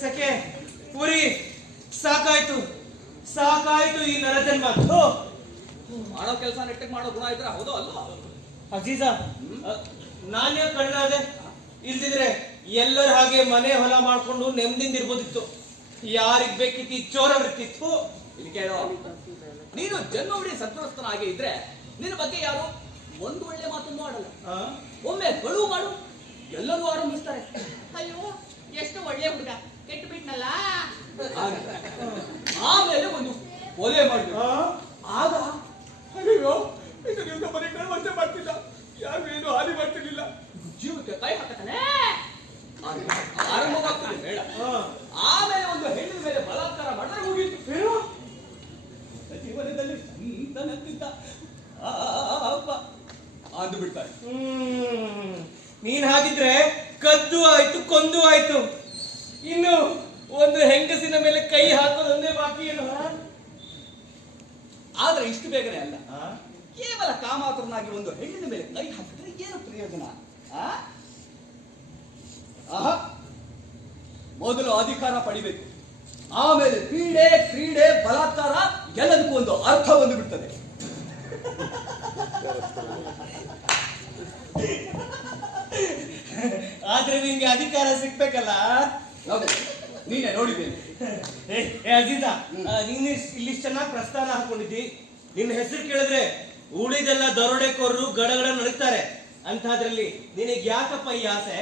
ಸಖೆ ಪುರಿ ಸಾಕಾಯ್ತು ಸಾಕಾಯ್ತು ಈ ನರಜನ್ಮ. ಮಾಡೋ ಕೆಲಸ ನೆಟ್ಟಗೆ ಮಾಡೋ ಗುಣ ಇದ್ರೆ ಹೌದೋ ಅಲ್ವಾ? ಅಜೀಜ, ನಾನೇ ಕಣ್ಣಾದೆ. ಇಲ್ದಿದ್ರೆ ಎಲ್ಲರ ಹಾಗೆ ಮನೆ ಹೊಲ ಮಾಡ್ಕೊಂಡು ನೆಮ್ಮದಿಂದ ಇರ್ಬೋದಿತ್ತು. ಯಾರಿಗ್ ಬೇಕಿತ್ತು ಚೋರ ಬರ್ತಿತ್ತು. ಇಲ್ಲಿ ಕೇಳೋ, ನೀನು ಜನ್ಮವಿಡೀ ಸತ್ವಸ್ಥನಾಗೆ ಇದ್ರೆ ನಿನ್ನ ಬಗ್ಗೆ ಯಾರು ಒಂದು ಒಳ್ಳೆ ಮಾತನ್ನು ಆಡಲ್ಲ. ಒಮ್ಮೆ ಗಳುವು ಮಾಡು, ಎಲ್ಲರೂ ಆರಂಭಿಸ್ತಾರೆ. ಅಯ್ಯೋ ಎಷ್ಟು ಒಳ್ಳೆ ಹುಡುಗ, ಕೆಟ್ಟು ಬಿಟ್ನಲ್ಲ. ಆಮೇಲೆ ಒಂದು ಕೊಲೆ ಮಾಡಿ ಆಗ ಅಯ್ಯೋ ಇದು ನೀವು ಬರೀ ಕಳ್ವಂತೆ ಮಾಡ್ತಿಲ್ಲ, ಯಾರು ಏನು ಹಾನಿ ಮಾಡ್ತಿರ್ಲಿಲ್ಲ, ಜೀವಕ್ಕೆ ಕೈ ಹಾಕತಾನೆ ಆರಂಭವಾಗ್ತದೆ ಬೇಡ. ಆಮೇಲೆ ಒಂದು ಹೆಣ್ಣಿನ ಮೇಲೆ ಬಲಾತ್ಕಾರ ಮಾಡಿದ್ರೆ ಮುಗಿಯಿತು. ಜೀವನದಲ್ಲಿ ನಂತಿದ್ದ ಅಂದು ಬಿಡ್ತಾರೆ. ನೀನ್ ಹಾಗಿದ್ರೆ ಕದ್ದು ಆಯ್ತು ಕೊಂದು ಆಯ್ತು, ಇನ್ನು ಒಂದು ಹೆಂಗಸಿನ ಮೇಲೆ ಕೈ ಹಾಕೋದೊಂದೇ ಬಾಕಿ ಏನು? ಆದ್ರೆ ಇಷ್ಟು ಬೇಗನೆ ಅಲ್ಲ. ಕೇವಲ ಕಾಮಾತುರನಾಗಿ ಒಂದು ಹೆಣ್ಣಿನ ಮೇಲೆ ಕೈ ಹಾಕಿದ್ರೆ ಏನು ಪ್ರಯೋಜನ? ಮೊದಲು ಅಧಿಕಾರ ಪಡಿಬೇಕು, ಆಮೇಲೆ ಕ್ರೀಡೆ ಕ್ರೀಡೆ ಬಲಾತ್ಕಾರ ಎಲ್ಲದಕ್ಕೂ ಒಂದು ಅರ್ಥ ಬಂದು ಬಿಡ್ತದೆ. ಆದ್ರೆ ನಿಂಗೆ ಅಧಿಕಾರ ಸಿಗ್ಬೇಕಲ್ಲ. ನೀನೇ ನೋಡಿದ್ದೇನೆ. ಅಜೀಜ, ನೀನು ಇಲ್ಲಿ ಚೆನ್ನಾಗಿ ಪ್ರಸ್ಥಾನ ಹಾಕೊಂಡಿದ್ದಿ. ನಿನ್ನ ಹೆಸರು ಕೇಳಿದ್ರೆ ಉಳಿದೆಲ್ಲ ದರೋಡೆಕೋರರು ಗಡಗಡ ನಡುತ್ತಾರೆ. ಅಂತದ್ರಲ್ಲಿ ನಿನಗೆ ಯಾಕಪ್ಪ ಈ ಆಸೆ?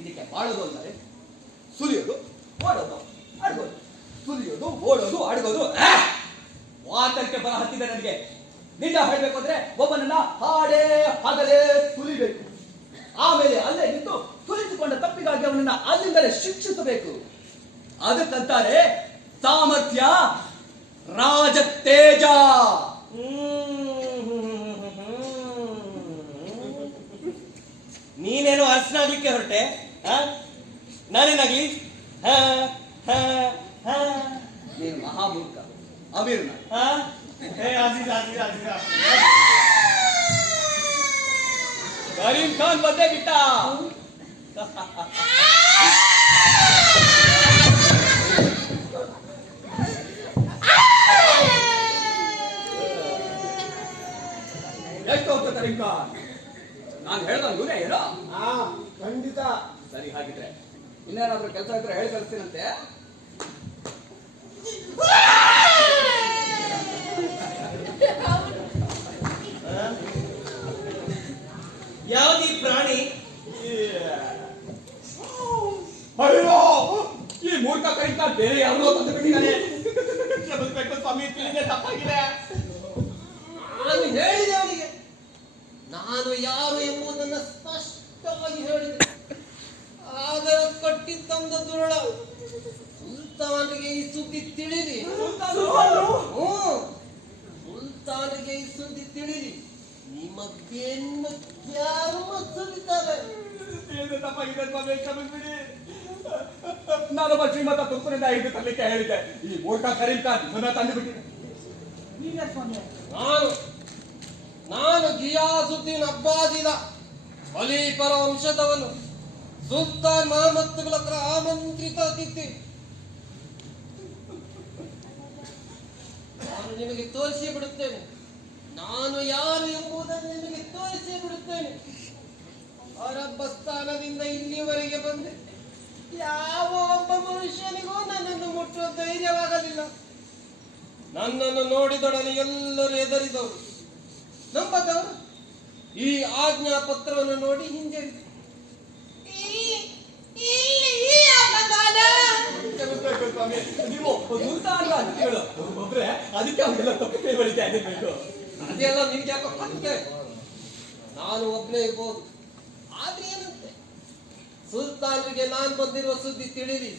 ಇದಕ್ಕೆ ಮಾಡೋದು ಅಂದರೆ ಸುಲಿಯೋದು, ಓಡೋದು, ಅಡ್ಗೋದು, ಸುಲಿಯೋದು, ಓಡೋದು, ಅಡ್ಗೋದು. ವಾತಕ್ಕೆ ಬರ ಹತ್ತಿದೆ ನನಗೆ. ನಿಜ ಹೇಳ್ಬೇಕು ಅಂದ್ರೆ ಒಬ್ಬನನ್ನ ಹಾಡೇ ಹಗಲೇ ಸುಲಿಬೇಕು, ಆಮೇಲೆ ಅಲ್ಲೇ ನಿಂತು ಸುಲಿಸಿಕೊಂಡ ತಪ್ಪಿಗಾಗಿ ಅವನನ್ನ ಅಲ್ಲಿಂದಲೇ ಶಿಕ್ಷಿಸಬೇಕು. ಅದಕ್ಕಂತಾರೆ ಸಾಮರ್ಥ್ಯ, ರಾಜ ತೇಜ. ನೀನೇನು ಅರಸನಾಗ್ಲಿಕ್ಕೆ ಹೊರಟೆ? ನಾನೇನಾಗ್ಲಿ? ನೀನು ಮಹಾಮೂರ್ಖ, ಅಮೀರ್ನ. ಕರೀಂ ಖಾನ್ ಬಂದೇ ಬಿಟ್ಟ. ಎಷ್ಟು ಹೊತ್ತು ಕರೀಂ ಖಾನ್? ನಾನು ಹೇಳ್ದ ಇವನೇ ಏನೋ? ಖಂಡಿತ. ಸರಿ, ಹಾಗಿದ್ರೆ ಇನ್ನೇನಾದ್ರೂ ಕೆಲಸ ಇದ್ರೆ ಹೇಳಿ ಕಳಿಸ್ತೀನಂತೆ. ಯಾವ್ದು ಈ ಪ್ರಾಣಿ? ಅಯ್ಯೋ, ಈ ಮೂರ್ಖ ಕರೀತಾ ಬೇರೆ ಯಾರೋ ತಂದು ಬಿಟ್ಟಿದ್ದಾನೆ. ಕ್ಷಮಿಸಬೇಕು ಸ್ವಾಮಿ, ತಿಳಿದೇ ತಪ್ಪಾಗಿದೆ. ನಾನು ಹೇಳಿದೆ ಅವನಿಗೆ, ನಾನು ಯಾರು ಎಂಬುದನ್ನು ಸ್ಪಷ್ಟವಾಗಿ ಹೇಳಿದೆ. ಆದರೆ ಕಟ್ಟಿ ತಂದ ದುರುಳ ಸುಲ್ತಾನಿಗೆ ಈ ಸುದ್ದಿ ತಿಳಿದಿ, ಸುಲ್ತಾನಿಗೆ ಈ ಸುದ್ದಿ ತಿಳಿದಿ ನಿಮ್ಮ ಬೆನ್ನು ಯಾರು ಸುಲಿತಾರೆ. ತಪ್ಪಾಗಿದೆ ಸ್ವಾಮಿ, ಕ್ಷಮಿಸ್ಬಿಡಿ. ನಾನೊಬ್ಬ ಶ್ರೀಮಂತ ತುಪ್ಪರಿಂದ ಹಿಡಿದು ತರಲಿಕ್ಕೆ ಹೇಳಿದ್ದೆ. ಈ ಮೂರ್ಖ ಕರೀಂ ಖಾನ್ ನಿಮ್ಮನ್ನ ತಂದು ಬಿಟ್ಟಿದ್ದೆ. ನಾನು ಗಿಯಾಸುದ್ದೀನ್ ಅಬ್ಬಾಸಿದ ಖಲೀಫರ ವಂಶದವನು, ಸುಲ್ತಾನ್ ಮಹಮ್ಮದ್ ತುಘಲಕರ ಆಮಂತ್ರಿತ ಅತಿಥಿ. ನಾನು ನಿಮಗೆ ತೋರಿಸಿ ಬಿಡುತ್ತೇನೆ, ನಾನು ಯಾರು ಎಂಬುದನ್ನು ನಿಮಗೆ ತೋರಿಸಿ ಬಿಡುತ್ತೇನೆ. ಅರಬ್ಬ ಸ್ಥಾನದಿಂದ ಇಲ್ಲಿವರೆಗೆ ಬಂದೆ, ಯಾವ ಒಬ್ಬ ಮನುಷ್ಯನಿಗೂ ನನ್ನನ್ನು ಮುಟ್ಟುವ ಧೈರ್ಯವಾಗಲಿಲ್ಲ. ನನ್ನನ್ನು ನೋಡಿದೊಡನೆ ಎಲ್ಲರೂ ಹೆದರಿದವರು, ನಂಬದವರು ಈ ಆಜ್ಞಾ ಪತ್ರವನ್ನು ನೋಡಿ ಹಿಂಜರಿದರು. ನೀವು ಸುಲ್ತಾನ್ ಅತಿಥಿಗಳು ಒಬ್ರೆ, ಅದಕ್ಕೆ ಅವನ್ನೆಲ್ಲ ತಪ್ಪು ಕೈ ಬಳಿತಾ ಇರಬೇಕು. ಅದೆಲ್ಲ ನಿಮ್ಗೆ ಯಾಕೋ ಗೊತ್ತಿದೆ. ನಾನು ಒಬ್ಬನೇ ಇರ್ಬೋದು, ಆದ್ರೆ ಏನಂತೆ, ಸುಲ್ತಾನರಿಗೆ ನಾನು ಬಂದಿರುವ ಸುದ್ದಿ ತಿಳಿದಿ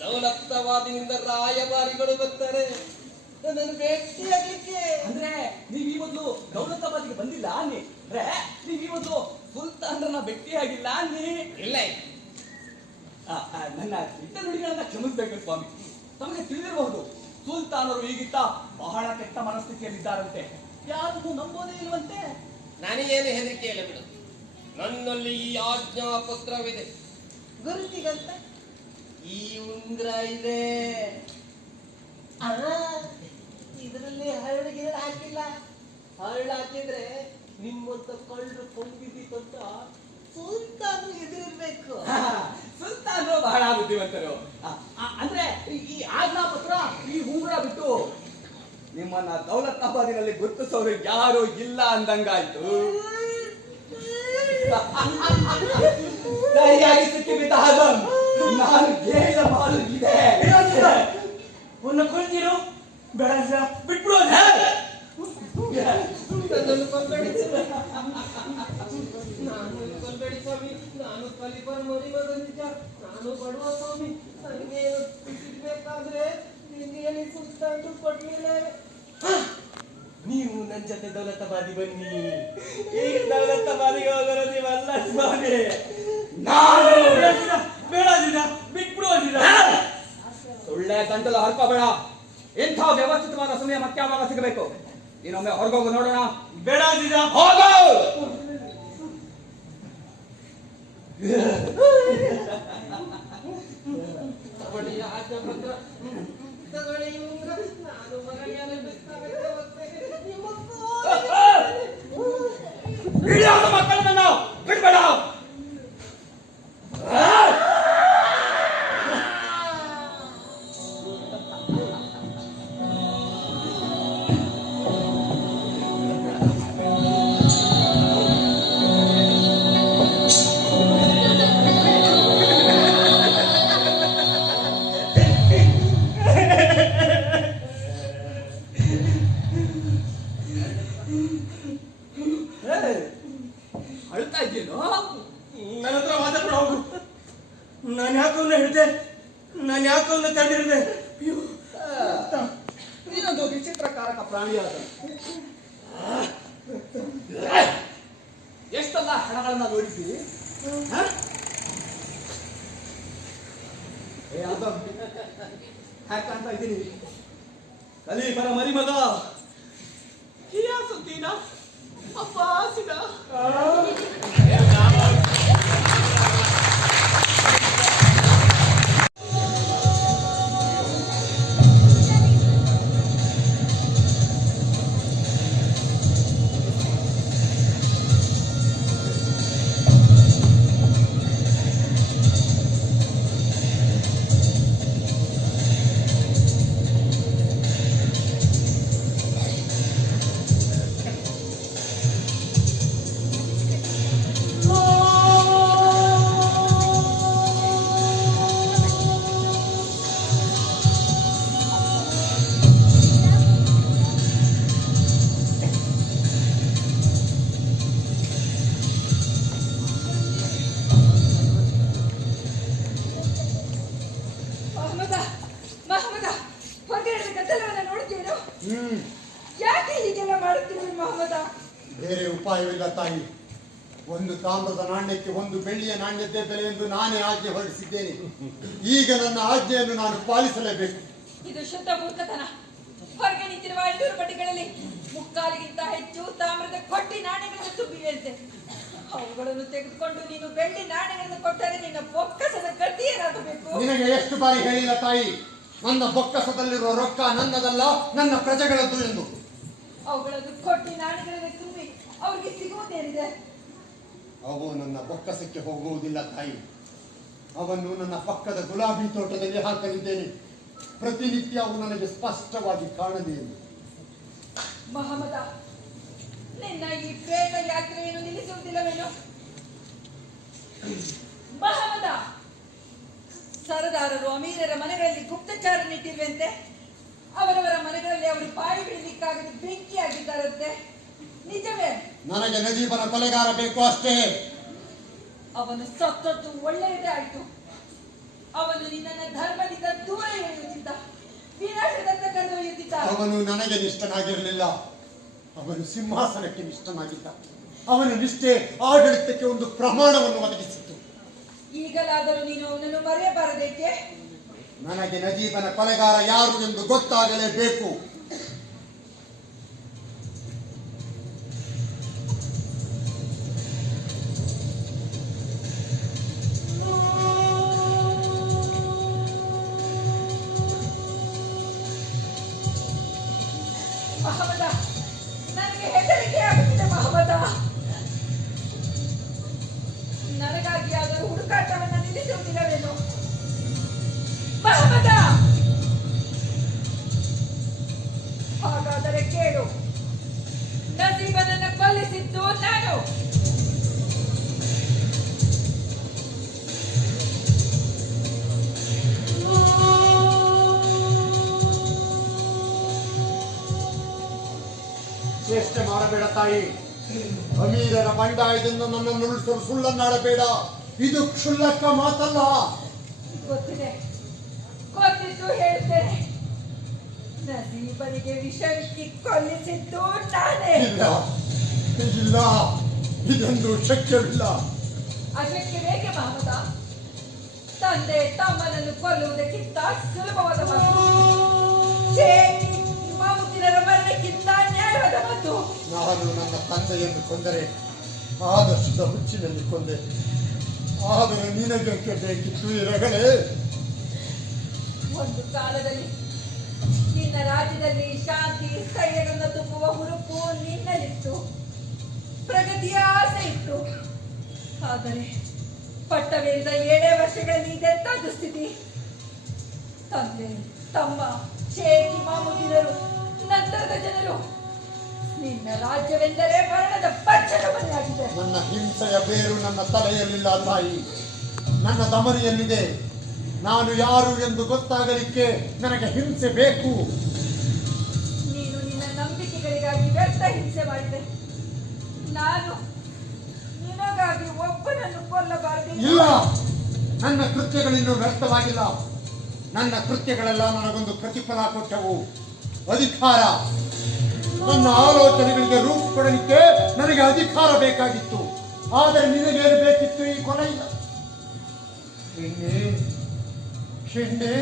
ದೌಲತಾಬಾದಿನಿಂದ ರಾಯಭಾರಿಗಳು ಬರ್ತಾರೆ ನನ್ನನ್ನು ಭೇಟಿಯಾಗಲಿಕ್ಕೆ. ಅಂದ್ರೆ ನೀವು ಈ ಮೊದಲು ದೌಲತಾಬಾದಿಗೆ ಬಂದಿಲ್ಲ? ನೀವು ಈ ಮೊದಲು ವ್ಯಕ್ತಿಯಾಗಿಲ್ಲ ನೀ ಇಲ್ಲ ನನ್ನ ಕೆಟ್ಟ ನುಡಿಗಳನ್ನ ಕ್ಷಮಿಸಬೇಕು ಸ್ವಾಮಿ. ತಮಗೆ ತಿಳಿದಿರಬಹುದು, ಸುಲ್ತಾನರು ಈಗಿತ್ತ ಬಹಳ ಕೆಟ್ಟ ಮನಸ್ಥಿತಿಯಲ್ಲಿದ್ದಾರಂತೆ. ಯಾರು ನಂಬೋದೇ ಇಲ್ವಂತೆ. ನನಗೇನು ಹೆದರಿಕೆ ಇಲ್ಲ ಬಿಡು. ನನ್ನಲ್ಲಿ ಈ ಆಜ್ಞಾ ಪತ್ರವಿದೆ. ಗುರುತಿಗಂತ ಈ ಉಂಗ್ರ ಇದೆ. ಇದರಲ್ಲಿ ಹರಳಿಗೆ ಹಾಕಿಲ್ಲ. ಹರಳು ಹಾಕಿದ್ರೆ ನಿಮ್ಮಂತ ಕಳ್ಳು ಕೊಂಬಿದ್ದಿತ್ತಂತ ಸುಲ್ತಾನು ಎದುರಿರ್ಬೇಕು. ಸುಲ್ತಾನರು ಬಹಳ ಬುದ್ಧಿವಂತರು. ಅಂದ್ರೆ ಈ ಆಜ್ಞಾ ಪತ್ರ, ಈ ಉಂಗುರ ಬಿಟ್ಟು ನಿಮ್ಮನ್ನ ದೌಲತಾಬಾದಿನಲ್ಲಿ ಗುರುತಿಸೋರು ಯಾರು ಇಲ್ಲ ಅಂದಂಗಾಯ್ತು. ಸರಿಯಾಗಿ ಸಿಕ್ಕಿಬಿದ್ದ ಹಾಗಂ. ನಾನು ಹೇಳಿದ ಮಾತು ಇದೆ. ಕೊಳ್ತೀರು ಬೇಡ ಬಿಟ್ಬಿಡು. ನನ್ನನ್ನು ಕೊಲ್ಬೇಡಿ ಸ್ವಾಮಿ. ನಾನು ಕಲಿಬರ್ ಮರಿ ಮಗ ನಿಜ. ನಾನು ಬಡವ ಸ್ವಾಮಿ. ನನಗೇನು ಸಿಗ್ಬೇಕಾದ್ರೆ ನಿನ್ನೇನು ಸುಸ್ತಾಂಡು ಕೊಡ್ಲಿಲ್ಲ. ನೀವು ನನ್ನ ಜೊತೆ ದೌಲತಾಬಾದಿ ಬನ್ನಿ. ಈಗ ದೌಲತಾಬಾದಿಗೆ ಹೋಗೋರು ನೀವಲ್ಲ ಸ್ವಾಮಿ. ನಾನು ಬೇಡ ಬಿಟ್ಬಿಡು ಅಂದಿರ. ಸುಳ್ಳೆ ಗಂಟಲು ಹರ್ಪ ಬೇಡ. ಇಂಥ ವ್ಯವಸ್ಥಿತವಾದ ಸಮಯ ಮತ್ತೆ ಯಾವಾಗ ಸಿಗಬೇಕು? ನೀನೊಮ್ಮೆ ಹೊರಗೋಗು ನೋಡೋಣ. ಬೇಡ ಅಂದಿರ. ಹೋಗು. ತಗೊಳ್ಳಿ ಆಜ್ಞಾ ಪತ್ರ, ತಗೊಳ್ಳಿ ಉಂಗ್ರ. ನಾನು ಮಗನಿಗೆ ಬೇಕಾಗುತ್ತೆ ಮಕ್ಕಳನ್ನ ಬಿಡ್ಬೇಡ. ಅಳ್ತಾ ಇದ್ದೀನೋ? ನನ್ನ ಹತ್ರ ಮಾತಾಡ್ಬಿಡ ಹೋಗು. ನಾನು ಯಾಕವನ್ನ ಹಿಡಿದೆ, ನಾನು ಯಾಕವನ್ನ ತಡೆದಿರಿದೆ. ನೀನೊಂದು ವಿಚಿತ್ರಕಾರಕ ಪ್ರಾಣಿಯಾದ. ಎಷ್ಟೆಲ್ಲ ಹಣಗಳನ್ನ ನೋಡಿದ್ದೀವಿ. ಹ್ಯಾಕ್ ಕಾಣ್ತಾ ಇದ್ದೀನಿ. ಖಲೀಫರ ಮರಿಮಗ ಕಿಯಾಸುದ್ದೀನ ಅಬ್ಬಾಸಿದ. ಯಾಕೆ ಹೀಗೆಲ್ಲ ಮಾಡುತ್ತೀರಿ ಮಹಮ್ಮದ? ಬೇರೆ ಉಪಾಯವಿಲ್ಲ ತಾಯಿ. ಒಂದು ತಾಮ್ರದ ನಾಣ್ಯಕ್ಕೆ ಒಂದು ಬೆಳ್ಳಿಯ ನಾಣ್ಯತೆ ಬೆಲೆ ಎಂದು ನಾನೇ ಆಜ್ಞೆ ಹೊರಡಿಸಿದ್ದೇನೆ. ಈಗ ನನ್ನ ಆಜ್ಞೆಯನ್ನು ನಾನು ಪಾಲಿಸಲೇಬೇಕು. ಇದು ಶುದ್ಧ ಮೂರ್ಖತನ. ಹೊರಗೆ ನಿಂತಿರುವ 500 ಪಟ್ಟಿಗಳಲ್ಲಿ ಮುಕ್ಕಾಲಿಗಿಂತ ಹೆಚ್ಚು ತಾಮ್ರದ ಕೊಟ್ಟಿ ನಾಣ್ಯಗಳನ್ನು ತುಂಬಿವೆಯಂತೆ. ಅವುಗಳನ್ನು ತೆಗೆದುಕೊಂಡು ನೀನು ಬೆಳ್ಳಿ ನಾಣ್ಯಗಳನ್ನು ಕೊಟ್ಟರೆ ನಿನ್ನ ಬೊಕ್ಕಸದ ಗತಿ ಏನಾಗಬೇಕು? ನಿನಗೆ ಎಷ್ಟು ಬಾರಿ ಹೇಳಿಲ್ಲ ತಾಯಿ, ನನ್ನ ಬೊಕ್ಕಸದಲ್ಲಿರುವ ರೊಕ್ಕ ನನ್ನದಲ್ಲ, ನನ್ನ ಪ್ರಜೆಗಳದ್ದು ಎಂದು. ಅವುಗಳನ್ನು ಕೊಟ್ಟಿ ನಾಣ್ಯಗಳನ್ನು ತುಂಬಿ ಅವರಿಗೆ ಸಿಗುವುದೇನಿದೆ? ಅವು ನನ್ನ ಬೊಕ್ಕಸಕ್ಕೆ ಹೋಗುವುದಿಲ್ಲ ತಾಯಿ. ಅವನ್ನು ನನ್ನ ಪಕ್ಕದ ಗುಲಾಬಿ ತೋಟದಲ್ಲಿ ಹಾಕಲಿದ್ದೇನೆ. ಪ್ರತಿನಿತ್ಯ ಅವು ನನಗೆ ಸ್ಪಷ್ಟವಾಗಿ ಕಾಣಲೇನು. ಮಹಮ್ಮದ, ನಿನ್ನ ಈ ಪ್ರೇಮ ಯಾತ್ರೆಯನ್ನು ನಿಲ್ಲಿಸುವುದಿಲ್ಲವೇನೋ? ಮಹಮ್ಮದ, ಸರದಾರರು ಅಮೀರರ ಮನೆಗಳಲ್ಲಿ ಗುಪ್ತಚಾರ ನಿಟ್ಟಿರುವಂತೆ, ಅವರವರ ಮನೆಗಳಲ್ಲಿ ಅವರು ಬಾಯಿ ಬಿಡಲಿಕ್ಕಾಗದೆ ಬೆಂಕಿಯಾಗಿದ್ದಾರಂತೆ. ನಿಜವೇ? ನನಗೆ ನಜೀಬನ ಕೊಲೆಗಾರ ಬೇಕು ಅಷ್ಟೇ. ಅವನು ಸತ್ತದ್ದು ಒಳ್ಳೆಯದೇ ಆಯ್ತು. ಅವನು ನಿನ್ನನ್ನು ಧರ್ಮದಿಂದ ದೂರ ಎಳೆಯುತ್ತಿದ್ದ, ವಿನಾಶದತ್ತ ಕರೆದೊಯ್ಯುತ್ತಿದ್ದ. ಅವನು ನನಗೆ ನಿಷ್ಠನಾಗಿರಲಿಲ್ಲ, ಅವನು ಸಿಂಹಾಸನಕ್ಕೆ ನಿಷ್ಠನಾಗಿದ್ದ. ಅವನ ನಿಷ್ಠೆ ಆಡಳಿತಕ್ಕೆ ಒಂದು ಪ್ರಮಾಣವನ್ನು ಒದಗಿಸಿತು. ಈಗಲಾದರೂ ನೀನು ಅವನನ್ನು ಮರೆಯಬಾರದೇಕೆ? ನನಗೆ ನಜೀಬನ ಕೊಲೆಗಾರ ಯಾರು ಎಂದು ಗೊತ್ತಾಗಲೇಬೇಕು. ಮಹಮ್ಮದ, ನನಗೆ ಹೆದರಿಕೆ ಆಗುತ್ತಿದೆ ಮಹಮ್ಮದ. ನನಗಾಗಿ ಆದರೂ ಹುಡುಕಾಟವನ್ನು ನಿಲ್ಲಿಸುವುದಿಲ್ಲವೇನೋ ಮಹಮ್ಮದ? ಹಾಗಾದರೆ ಕೇಳು, ನಜೀಬನನ್ನು ಕೊಲ್ಲಿಸಿದ್ದು ನಾನು. ಚೇಷ್ಟೆ ಮಾಡಬೇಡ ತಾಯಿ. ಅಮೀರರ ಬಂಡಾಯದಿಂದ ನನ್ನನ್ನು ಉಳಿಸಲು ಸುಳ್ಳನ್ನಾಡಬೇಡ. ಇದು ಕ್ಷುಲ್ಲಕ ಮಾತಲ್ಲ. ಗೊತ್ತಿದೆ, ಗೊತ್ತಿದ್ದು ಹೇಳ್ತೇನೆ. ನಜೀಬನಿಗೆ ವಿಷ ಇಕ್ಕಿ ಕೊಲ್ಲಿಸಿದ್ದು ನಾನೇ. ಇಲ್ಲ ಇಲ್ಲ, ಇದೊಂದು ಶಕ್ಯವಿಲ್ಲ. ಅದಕ್ಕೆ ಬೇಕೆ ಮಹಮ್ಮದ? ತಂದೆ ತಮ್ಮನನ್ನು ಕೊಲ್ಲುವುದಕ್ಕಿಂತ ಸುಲಭವಾದ ಮಾತು, ಇಮಾಮುದ್ದೀನರ ಮರಣಕ್ಕಿಂತ ನ್ಯಾಯವಾದ ಮಾತು. ನಾನು ನನ್ನ ತಂದೆಯನ್ನು ಕೊಂದರೆ ಆದರ್ಶದ ಹುಚ್ಚಿನಲ್ಲಿ ಕೊಂದೆ. ಆದರೆ ನಿನಗಕ್ಕೆ ಬೇಕಿತ್ತು ಇರಗಳೇ. ಒಂದು ಕಾಲದಲ್ಲಿ ನಿನ್ನ ರಾಜ್ಯದಲ್ಲಿ ಶಾಂತಿ ಸ್ಥೈರ್ಯಗಳನ್ನು ತುಂಬುವ ಹುರುಪು ನಿನ್ನಲ್ಲಿತ್ತು, ಪ್ರಗತಿಯ ಆಸೆ ಇತ್ತು. ಆದರೆ ಪಟ್ಟವೇರಿದ 7 ವರ್ಷಗಳಲ್ಲಿ ಇದೆಂತ ದುಸ್ಥಿತಿ. ತಂದೆ ತಮ್ಮ ಶೇಖ್ ಇಮಾಮುದ್ದೀನರು ನಂತರದ ಜನರು ನಿನ್ನ ರಾಜ್ಯವೆಂದರೆ ಮರಣದ ಪಚ್ಚದ ಮನೆಯಾಗಿದೆ. ನನ್ನ ಹಿಂಸೆಯ ಬೇರು ನನ್ನ ತಲೆಯಲ್ಲಿಲ್ಲ ತಾಯಿ, ನನ್ನ ದಮನಿಯಲ್ಲಿದೆ. ನಾನು ಯಾರು ಎಂದು ಗೊತ್ತಾಗಲಿಕ್ಕೆ ನನಗೆ ಹಿಂಸೆ ಬೇಕು. ನೀನು ನಿನ್ನ ನಂಬಿಕೆಗಳಿಗಾಗಿ ವ್ಯರ್ಥ ಹಿಂಸೆ ಮಾಡಿದೆ. ನಾನು ನಿನಗಾಗಿ ಒಬ್ಬನನ್ನು ಕೊಲ್ಲಬಾರದು. ಇಲ್ಲ, ನನ್ನ ಕೃತ್ಯಗಳಿನ್ನೂ ವ್ಯರ್ಥವಾಗಿಲ್ಲ. ನನ್ನ ಕೃತ್ಯಗಳೆಲ್ಲ ನನಗೊಂದು ಪ್ರತಿಫಲ ಕೊಟ್ಟವು. ಅಧಿಕಾರ. ನನ್ನ ಆಲೋಚನೆಗಳಿಗೆ ರೂಪ ಕೊಡಲಿಕ್ಕೆ ನನಗೆ ಅಧಿಕಾರ ಬೇಕಾಗಿತ್ತು. ಆದರೆ ನಿನಗೇನು ಬೇಕಿತ್ತು ಈ ಕೊಲೆಯಿಂದ? ಹೆಣ್ಣೆ,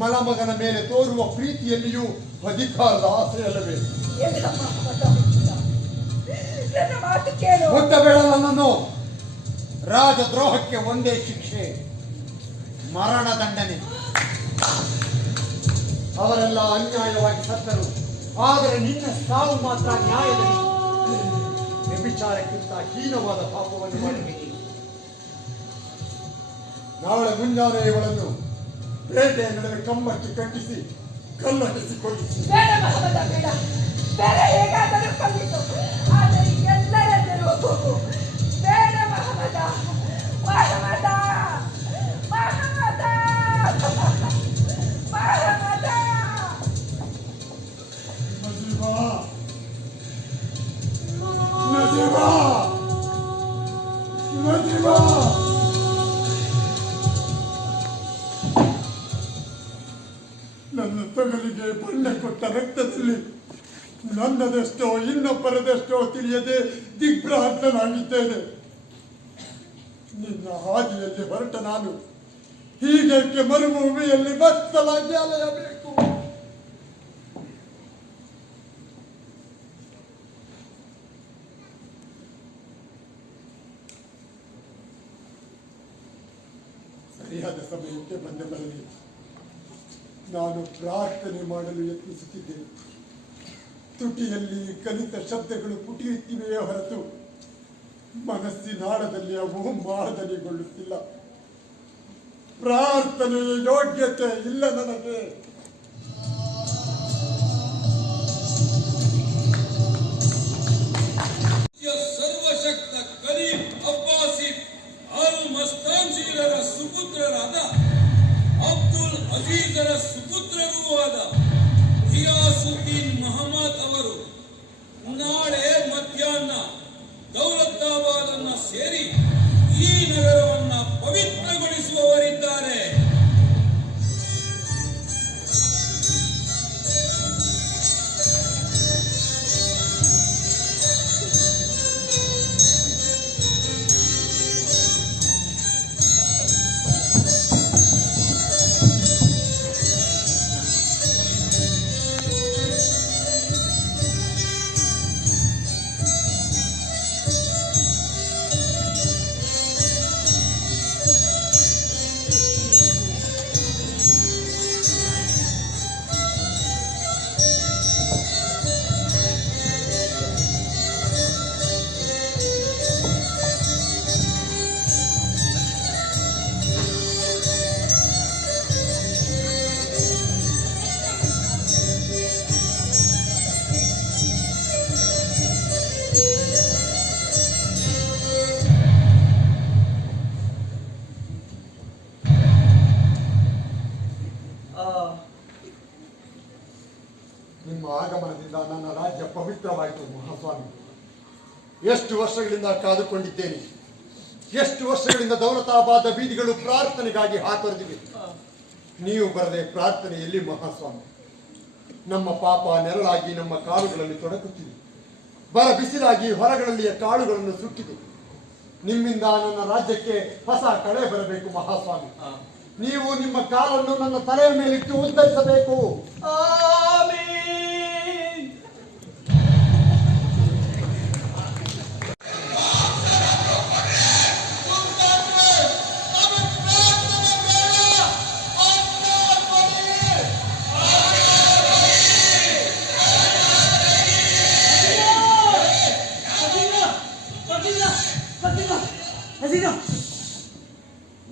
ಮಲಮಗನ ಮೇಲೆ ತೋರುವ ಪ್ರೀತಿಯಲ್ಲಿಯೂ ಅಧಿಕಾರದ ಆಸೆಯಲ್ಲವೇ? ನನ್ನ ಮಾತು ಕೇಳು. ಮುಟ್ಟಬೇಡ ನನ್ನನ್ನು. ರಾಜದ್ರೋಹಕ್ಕೆ ಒಂದೇ ಶಿಕ್ಷೆ, ಮರಣದಂಡನೆ. ಅವರೆಲ್ಲ ಅನ್ಯಾಯವಾಗಿ ಸತ್ತರು, ಆದರೆ ನಿನ್ನ ಸಾವು ಮಾತ್ರ ನ್ಯಾಯದಲ್ಲಿ. ವ್ಯಭಿಚಾರಕ್ಕಿಂತ ಹೀನವಾದ ಪಾಪವನ್ನು ಮಾಡಬೇಕು. ನಾಳೆ ಮುಂಜಾನೆ ಇವಳನ್ನು ಪೇಟೆಯ ನಡುವೆ ಕಂಬಕ್ಕೆ ಕಟ್ಟಿಸಿ ಕಲ್ಲಟ್ಟಿಸಿಕೊಳ್ಳಿಸಿ. ಬೇಡ ಮಹಮ್ಮದ, ಬೇಡ. ಬೇರೆ ಹೇಗಾದರೂ ಕೊಲ್ಲಿಸು, ಆದರೆ ಎಲ್ಲರೆಲ್ಲರೂ ಬೇಡ ಮಹಮ್ಮದ. ಮಹಮ್ಮದ, ಮಹಮ್ಮದ, ಮಹಮ್ಮದ. ನಜೀಬಾ, ನಜೀಬಾ, ನನ್ನ ತೊಗಲಿಗೆ ಬಣ್ಣ ಕೊಟ್ಟ ರಕ್ತದಲ್ಲಿ ನನ್ನದೆಷ್ಟೋ ಇನ್ನೊಬ್ಬರದೆಷ್ಟೋ ತಿಳಿಯದೆ ದಿಗ್ಭ್ರಾಂತನಾಗಿದ್ದೇನೆ. ನಿನ್ನ ಹಾದಿಯಲ್ಲಿ ಹೊರಟ ನಾನು ಹೀಗೇಕೆ ಮರುಭೂಮಿಯಲ್ಲಿ ಬತ್ತಲಾಗಿ ಅಲೆಯಬೇಕು? ಸರಿಯಾದ ಸಮಯಕ್ಕೆ ಬಂದ ಬರಲಿ. ನಾನು ಪ್ರಾರ್ಥನೆ ಮಾಡಲು ಯತ್ನಿಸುತ್ತಿದ್ದೇನೆ. ತುಟಿಯಲ್ಲಿ ಕಲಿತ ಶಬ್ದಗಳು ಪುಟಿಯುತ್ತಿವೆಯೇ ಹೊರತು ಮನಸ್ಸಿನಾಳದಲ್ಲಿ ಅವು ಮಾದರಿಗೊಳ್ಳುತ್ತಿಲ್ಲ. ಪ್ರಾರ್ಥನೆಯ ಯೋಗ್ಯತೆ ಇಲ್ಲ ನನಗೆ. ಸರ್ವಶಕ್ತ ಕರೀಂ ಅಬ್ಬಾಸಿದ್ ಅಲ್ ಮಸ್ತಾನ್ಜೀರರ ಸುಪುತ್ರರಾದ ಅಬ್ದುಲ್ ಅಜೀಜರ ಸುಪುತ್ರರೂ ಆದ ಘಿಯಾಸುದ್ದೀನ್ ಮಹಮ್ಮದ್ ಅವರು ನಾಳೆ ಮಧ್ಯಾಹ್ನ ದೌಲತಾಬಾದ್ ಅನ್ನ ಸೇರಿ ಈ ನಗರವನ್ನ ಪವಿತ್ರಗೊಳಿಸುವವರಿದ್ದಾರೆ. ಪವಿತ್ರವಾಯಿತು ಮಹಾಸ್ವಾಮಿ. ಎಷ್ಟು ವರ್ಷಗಳಿಂದ ಕಾದುಕೊಂಡಿದ್ದೇನೆ. ಎಷ್ಟು ವರ್ಷಗಳಿಂದ ದೌಲತಾಬಾದ ಬೀದಿಗಳು ಪ್ರಾರ್ಥನೆಗಾಗಿ ಹಾತೊರೆದಿವೆ. ನೀವು ಬರದೆ ಪ್ರಾರ್ಥನೆ ಎಲ್ಲಿ ಮಹಾಸ್ವಾಮಿ? ನಮ್ಮ ಪಾಪ ನೆರಳಾಗಿ ನಮ್ಮ ಕಾಲುಗಳಲ್ಲಿ ತೊಡಕುತ್ತಿದೆ. ಬರ ಬಿಸಿಲಾಗಿ ಹೊರಗಳಲ್ಲಿಯ ಕಾಳುಗಳನ್ನು ಸುಟ್ಟಿದೆ. ನಿಮ್ಮಿಂದ ನನ್ನ ರಾಜ್ಯಕ್ಕೆ ಹೊಸ ಕಳೆ ಬರಬೇಕು ಮಹಾಸ್ವಾಮಿ. ನೀವು ನಿಮ್ಮ ಕಾಲನ್ನು ನನ್ನ ತಲೆಯ ಮೇಲಿಟ್ಟು ಉದ್ಧರಿಸಬೇಕು. ಆಮೀನ್.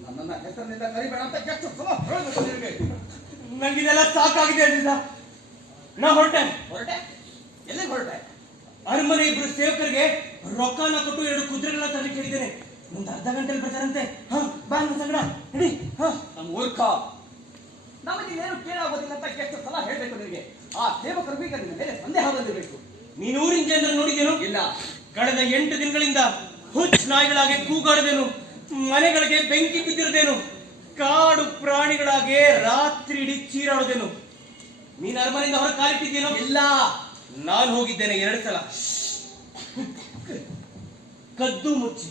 ನನ್ನನ್ನ ಹೆಸರಿನಿಂದ ಕರಿಬೇಡ ಅಂತ ಎಷ್ಟು ಸಲ ಹೇಳಬೇಕು ನಿನಗೆ? ನಂಗಿದೆಲ್ಲ ಸಾಕಾಗಿದೆ ಅಜೀಜ. ನಾ ಹೊರಟೆ. ಎಲ್ಲಿಗೆ ಹೊರಟೆ? ಅರಮನೆ ಇಬ್ರು ಸೇವಕರಿಗೆ ರೊಕ್ಕನ ಕೊಟ್ಟು 2 ಕುದುರೆಗಳನ್ನ ತರಲಿಕ್ಕೆ ಹೇಳಿದ್ದೇನೆ. ಒಂದು ಅರ್ಧ ಗಂಟೆಲಿ ಬರ್ತಾರಂತೆ. ಬಾ ನನ್ನ ಸಂಗಡ ನಡಿ. ನಮ್ಮ ಮೂರ್ಖ, ನಮಗೆ ಏನು ಕೇಳಾಗೋದಿಲ್ಲ ಅಂತ ಎಷ್ಟು ಸಲ ಹೇಳ್ಬೇಕು ನಿನಗೆ? ಆ ಸೇವಕರು ಈಗ ನಿನ್ನ ಮೇಲೆ ಸಂದೇಹ ಬಂದಿರಬೇಕು. ನೀನು ಊರಿನ ಜನರನ್ನು ನೋಡಿದ್ದೇನು? ಇಲ್ಲ. ಕಳೆದ 8 ದಿನಗಳಿಂದ ಹುಚ್ಚ ನಾಯಿಗಳಾಗಿ ಕೂಗಾಡದೇನು, ಮನೆಗಳಿಗೆ ಬೆಂಕಿ ಬಿದ್ದಿರದೇನು, ಕಾಡು ಪ್ರಾಣಿಗಳಾಗಿ ರಾತ್ರಿ ಇಡೀ ಚೀರಾಡೋದೇನು. ನೀನು ಅರಮನೆಯಿಂದ ಹೊರ ಕಾಲಿಟ್ಟಿದ್ದೇನೋ? ಇಲ್ಲ. ನಾನು ಹೋಗಿದ್ದೇನೆ 2 ಸಲ. ಕದ್ದು ಮುಚ್ಚಿ.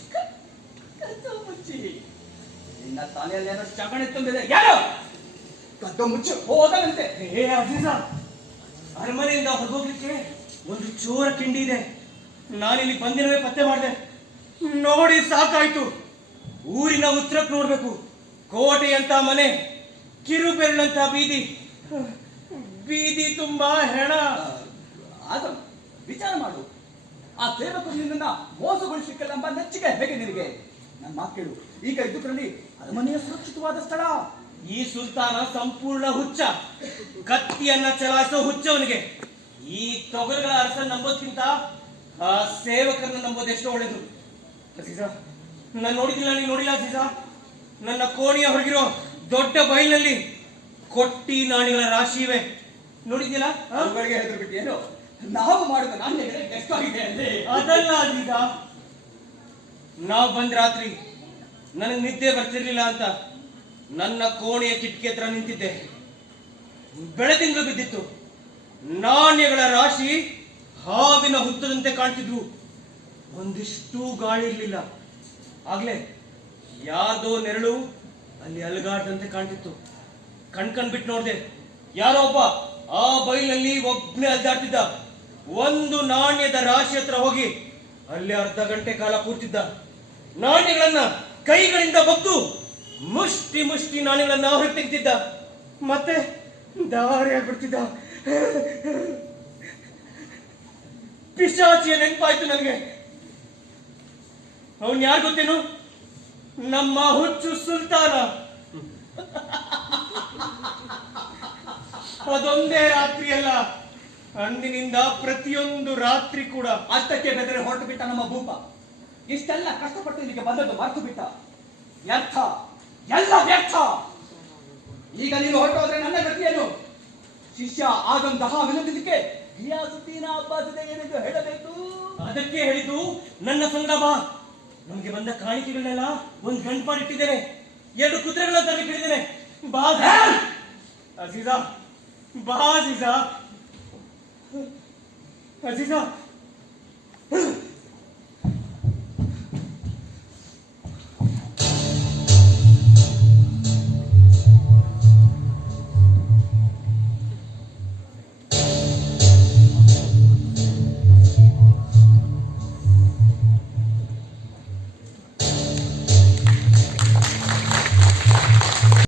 ಕದ್ದು ಮುಚ್ಚಿ ನಿನ್ನ ತಲೆಯಲ್ಲಿ ಏನೋ ಚಗಣಿ ತುಂಬಿದೆ. ಯಾರು ಕದ್ದು ಮುಚ್ಚಿ ಹೋದನಂತೆ? ಹೇ ಅಜೀಜ, ಅರಮನೆಯಿಂದ ಹೊರಗೋಗ್ಲಿಕ್ಕೆ ಒಂದು ಚೋರ ಕಿಂಡಿ ಇದೆ. ನಾನಿಲ್ಲಿ ಬಂದಿನವೇ ಪತ್ತೆ ಮಾಡಿದೆ. ನೋಡಿ ಸಾಕಾಯ್ತು. ಊರಿನ ಉತ್ತರಕ್ಕೆ ನೋಡ್ಬೇಕು. ಕೋಟೆಯಂತ ಮನೆ, ಕಿರುಬೆರಳಂತ ಬೀದಿ, ಬೀದಿ ತುಂಬಾ ಹೆಣ. ಆಗ ವಿಚಾರ ಮಾಡು. ಆ ಸೇವಕರು ನಿನ್ನನ್ನ ಮೋಸಗೊಳಿಸಲಿಕ್ಕೆಲ್ಲ ನೆಚ್ಚಿಗೆ ಹೇಗೆ ನಿನಗೆ? ನನ್ನ ಮಾತು ಕೇಳು. ಈಗ ಇದ್ದುಕರಲ್ಲಿ ಅರಮನೆಯ ಸುರಕ್ಷಿತವಾದ ಸ್ಥಳ. ಈ ಸುಲ್ತಾನ ಸಂಪೂರ್ಣ ಹುಚ್ಚ. ಕತ್ತಿಯನ್ನ ಚಲಾಯಿಸೋ ಹುಚ್ಚವನಿಗೆ. ಈ ತೊಗರುಗಳ ಅರಸನ್ ನಂಬೋದ್ಕಿಂತ ಆ ಸೇವಕರನ್ನ ನಂಬೋದು ಎಷ್ಟೋ ಒಳ್ಳೇದು. ಅಜೀಜ, ನಾನು ನೋಡಿದಿಲ್ಲ, ನೀನು ನೋಡಿಲ್ಲ ಅಜೀಜ. ನನ್ನ ಕೋಣೆಯ ಹೊರಗಿರೋ ದೊಡ್ಡ ಬಯಲಿನಲ್ಲಿ ಕೊಟ್ಟಿ ನಾಣಿಗಳ ರಾಶಿ ಇವೆ. ನೋಡಿದ್ಯಲ್ಲ? ಅವುಗಳಿಗೆ ಹೆದರು ಬಿಟ್ಟು ಏನು? ನಾವು ಮಾಡಿದ ನಾಣ್ಯಗಳೇ ಎಷ್ಟಾಗಿದೆ ಅಲ್ಲಿ. ಅದಲ್ಲ ಅಜೀಜ, ನಾವು ಬಂದ್ ರಾತ್ರಿ ನನಗೆ ನಿದ್ದೆ ಬರ್ತಿರ್ಲಿಲ್ಲ ಅಂತ ನನ್ನ ಕೋಣೆಯ ಕಿಟಕಿ ಹತ್ರ ನಿಂತಿದ್ದೆ. ಬೆಳದಿಂಗಳು ಬಿದ್ದಿತ್ತು. ನಾಣ್ಯಗಳ ರಾಶಿ ಹಾವಿನ ಹುತ್ತದಂತೆ ಕಾಣ್ತಿದ್ವು. ಒಂದಿಷ್ಟು ಗಾಳಿ ಇರ್ಲಿಲ್ಲ. ಆಗ್ಲೇ ಯಾರ್ದೋ ನೆರಳು ಅಲ್ಲಿ ಅಲುಗಾಡ್ದಂತೆ ಕಾಣ್ತಿತ್ತು. ಕಣ್ಬಿಟ್ಟು ನೋಡ್ದೆ. ಯಾರೋ ಒಬ್ಬ ಆ ಬೈಲಿನಲ್ಲಿ ಒಬ್ಬನೇ ಅಲ್ದಾಡ್ತಿದ್ದ. ಒಂದು ನಾಣ್ಯದ ರಾಶಿ ಹತ್ರ ಹೋಗಿ ಅಲ್ಲಿ ಅರ್ಧ ಗಂಟೆ ಕಾಲ ಕೂರ್ತಿದ್ದ. ನಾಣ್ಯಗಳನ್ನ ಕೈಗಳಿಂದ ಬಗ್ದು ಮುಷ್ಟಿ ಮುಷ್ಟಿ ನಾಣ್ಯಗಳನ್ನ ಹೊರಗೆ ತೆಗ್ತಿದ್ದ. ಮತ್ತೆ ದಾರಿ ಆಗ್ಬಿಡ್ತಿದ್ದ. ಪಿಶಾಚಿಯ ನೆನಪಾಯ್ತು ನನಗೆ. ಅವನ್ ಯಾರು ಗೊತ್ತೇನು? ನಮ್ಮ ಹುಚ್ಚು ಸುಲ್ತಾನ. ಅದೊಂದೇ ರಾತ್ರಿ ಅಲ್ಲ, ಅಂದಿನಿಂದ ಪ್ರತಿಯೊಂದು ರಾತ್ರಿ ಕೂಡ. ಅಷ್ಟಕ್ಕೆ ಬೆದರಿ ಹೊರಟು ಬಿಟ್ಟ ನಮ್ಮ ಭೂಪ. ಇಷ್ಟೆಲ್ಲ ಕಷ್ಟಪಟ್ಟು ಇಲ್ಲಿಗೆ ಬಂದದ್ದು ಮರೆತು ಬಿಟ್ಟ. ವ್ಯರ್ಥ, ಎಲ್ಲ ವ್ಯರ್ಥ. ಈಗ ನೀನು ಹೊರಟೋದ್ರೆ ನನ್ನ ಗತಿಯೇನು? ಶಿಷ್ಯ ಆದಂ ದಹ ವಿನಂತಿದ್ದಕ್ಕೆ ಗಿಯಾಸುದ್ದೀನ ಅಬ್ಬಾಸಿದೆ ಏನೆಂದು ಹೇಳಬೇಕು. ಅದಕ್ಕೆ ಹೇಳಿದ್ದು ನನ್ನ ಸಂಗಡ ಬಾ. ನಮಗೆ ಬಂದ ಕಾಣಿಕೆಗಳನ್ನೆಲ್ಲ ಒಂದು ಗಂಟ್ಪಾಡಿಟ್ಟಿದ್ದೇನೆ. 2 ಕುದುರೆಗಳ ತರಲಿಕ್ಕೆ ಹೇಳಿದ್ದೇನೆ. ಬಾ ಅಜೀಜ, ಬಾ ಅಜೀಜ. ಅಜೀಜ,